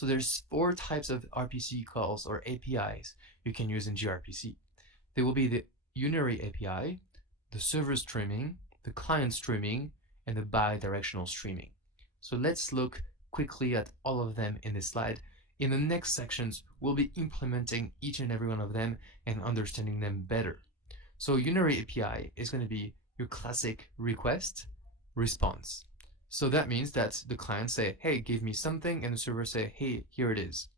So there's 4 types of RPC calls or APIs you can use in gRPC. There will be the unary API, the server streaming, the client streaming, and the bidirectional streaming. So let's look quickly at all of them in this slide. In the next sections, we'll be implementing each and every one of them and understanding them better. So unary API is going to be your classic request response. So that means that the client say, hey, give me something, and the server say, hey, here it is.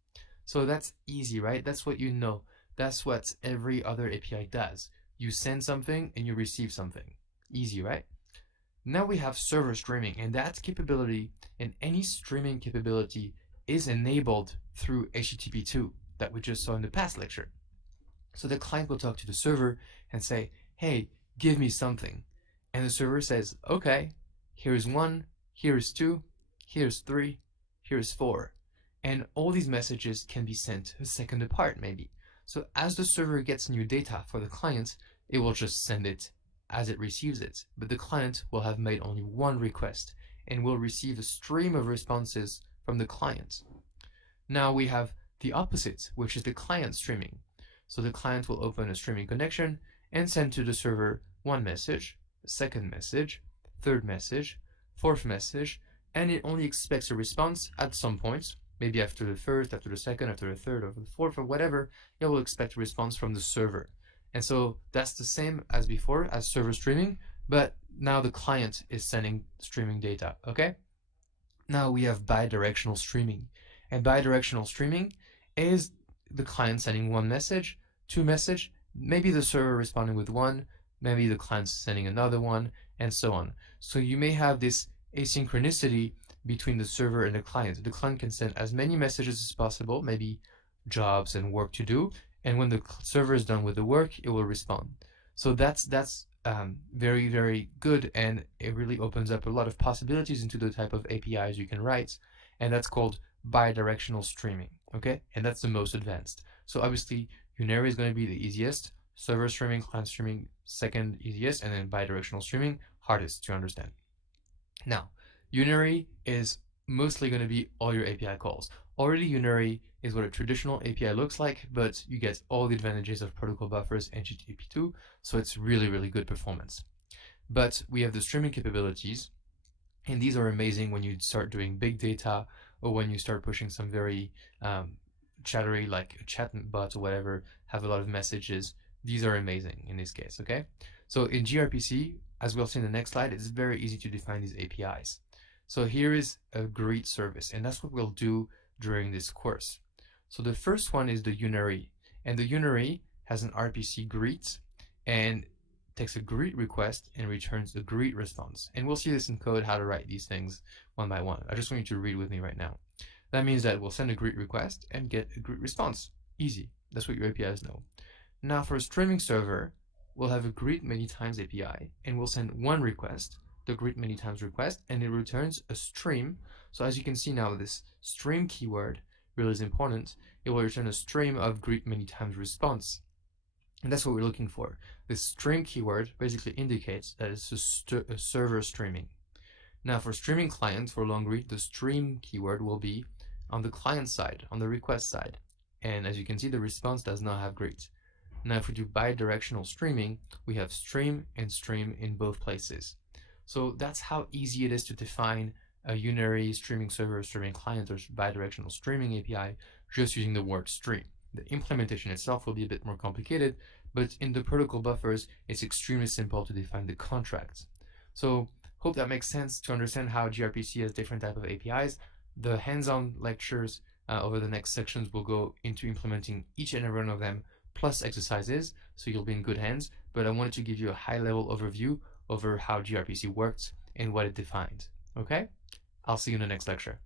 So that's easy, right? That's what you know. That's what every other API does. You send something and you receive something. Easy, right? Now we have server streaming, and that capability and any streaming capability is enabled through HTTP2 that we just saw in the past lecture. So the client will talk to the server and say, hey, give me something. And the server says, okay, here's 1, here's 2, here's 3, here's 4. And all these messages can be sent a second apart maybe. So as the server gets new data for the client, it will just send it as it receives it. But the client will have made only one request and will receive a stream of responses from the client. Now we have the opposite, which is the client streaming. So the client will open a streaming connection and send to the server one message, a second message, third message, fourth message, and it only expects a response at some point, maybe after the first, after the second, after the third, or the fourth, or whatever. It will expect a response from the server. And so that's the same as before, as server streaming, but now the client is sending streaming data, okay? Now we have bidirectional streaming. And bidirectional streaming is the client sending one message, two message, maybe the server responding with one, maybe the client sending another one, and so on. So you may have this asynchronicity between the server and the client. The client can send as many messages as possible, maybe jobs and work to do, and when the server is done with the work, it will respond. So that's very, very good, and it really opens up a lot of possibilities into the type of APIs you can write, and that's called bidirectional streaming, okay? And that's the most advanced. So obviously, unary is going to be the easiest, server streaming, client streaming, second easiest, and then bidirectional streaming, hardest to understand. Now, unary is mostly going to be all your API calls. Already unary is what a traditional API looks like, but you get all the advantages of protocol buffers and HTTP2, so it's really, really good performance. But we have the streaming capabilities, and these are amazing when you start doing big data or when you start pushing some very chattery, like a chat bot or whatever, have a lot of messages. These are amazing in this case, okay? So in gRPC, as we'll see in the next slide, it's very easy to define these APIs. So here is a greet service, and that's what we'll do during this course. So the first one is the unary, and the unary has an RPC greet and takes a greet request and returns a greet response. And we'll see this in code, how to write these things one by one. I just want you to read with me right now. That means that we'll send a greet request and get a greet response. Easy. That's what your APIs know. Now for a streaming server, we'll have a greet many times API, and we'll send one request, the greet many times request, and it returns a stream. So as you can see now, this stream keyword really is important. It will return a stream of greet many times response. And that's what we're looking for. This stream keyword basically indicates that it's a server streaming. Now for streaming clients, for long greet, the stream keyword will be on the client side, on the request side. And as you can see, the response does not have greet. Now if we do bidirectional streaming, we have stream and stream in both places. So that's how easy it is to define a unary streaming server, streaming client, or bidirectional streaming API just using the word stream. The implementation itself will be a bit more complicated, but in the protocol buffers, it's extremely simple to define the contract. So hope that makes sense to understand how gRPC has different types of APIs. The hands-on lectures over the next sections will go into implementing each and every one of them, plus exercises, so you'll be in good hands. But I wanted to give you a high-level overview over how gRPC works and what it defined. Okay? I'll see you in the next lecture.